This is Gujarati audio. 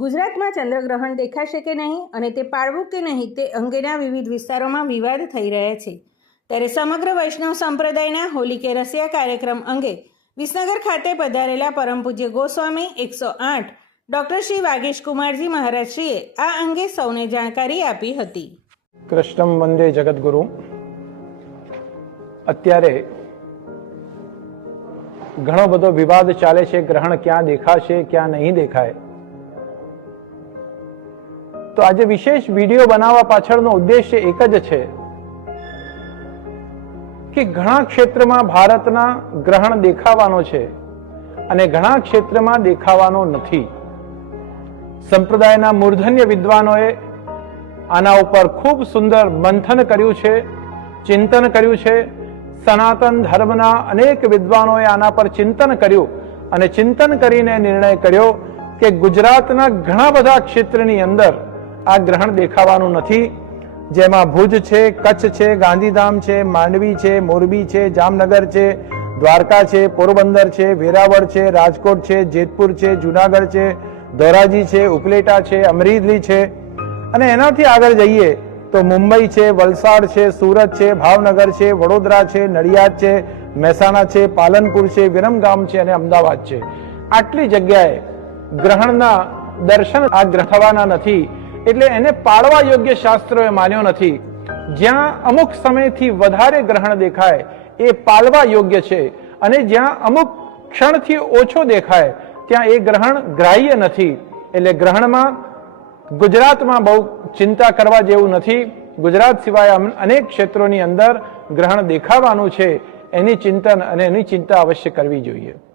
ગુજરાતમાં ચંદ્રગ્રહણ દેખાશે કે નહીં અને તે પાળવું કે નહીં તે અંગેના વિવિધ વિસ્તારોમાં વિવાદ થઈ રહ્યા છે. ત્યારે સમગ્ર વૈષ્ણવ સંપ્રદાયના હોલી કે રસિયા કાર્યક્રમ અંગે વિસનગર ખાતે પધારેલા પરમ પૂજ્ય ગોસ્વામી 108 ડૉક્ટર શ્રી વાગીશ કુમારજી મહારાજશ્રીએ આ અંગે સૌને જાણકારી આપી હતી. કૃષ્ણમ વંદે જગદગુરુ. અત્યારે ઘણો બધો વિવાદ ચાલે છે, ગ્રહણ ક્યાં દેખાશે ક્યાં નહીં દેખાય. તો આજે વિશેષ વિડીયો બનાવવા પાછળનો ઉદ્દેશ્ય એક જ છે કે ઘણા ક્ષેત્રમાં ભારતના ગ્રહણ દેખાવાનો છે અને ઘણા ક્ષેત્રમાં દેખાવાનો નથી. સંપ્રદાયના મૂર્ધન્ય વિદ્વાનોએ આના ઉપર ખૂબ સુંદર મંથન કર્યું છે, ચિંતન કર્યું છે. સનાતન ધર્મના અનેક વિદ્વાનોએ આના પર ચિંતન કર્યું અને ચિંતન કરીને નિર્ણય કર્યો કે ગુજરાતના ઘણા બધા ક્ષેત્રની અંદર આ ગ્રહણ દેખાવાનું નથી. જેમાં ભુજ છે, કચ્છ છે, ગાંધીધામ છે, માંડવી છે, મોરબી છે, જામનગર છે, દ્વારકા છે, પોરબંદર છે, વેરાવળ છે, રાજકોટ છે, જેતપુર છે, જુનાગઢ છે, ધોરાજી છે, ઉપલેટા છે, અમરેલી છે અને એનાથી આગળ જઈએ તો મુંબઈ છે, વલસાડ છે, સુરત છે, ભાવનગર છે, વડોદરા છે, નડિયાદ છે, મહેસાણા છે, પાલનપુર છે, વિરમગામ છે અને અમદાવાદ છે. આટલી જગ્યાએ ગ્રહણના દર્શન આ ગ્રહ થવાના નથી, એટલે એને પાળવા યોગ્ય શાસ્ત્રોએ માન્યો નથી. જ્યાં અમુક સમયથી વધારે ગ્રહણ દેખાય એ પાળવા યોગ્ય છે અને જ્યાં અમુક ક્ષણથી ઓછો દેખાય ત્યાં એ ગ્રહણ ગ્રાહ્ય નથી. એટલે ગ્રહણમાં ગુજરાતમાં બહુ ચિંતા કરવા જેવું નથી. ગુજરાત સિવાય અનેક ક્ષેત્રોની અંદર ગ્રહણ દેખાવાનું છે, એની ચિંતન અને એની ચિંતા અવશ્ય કરવી જોઈએ.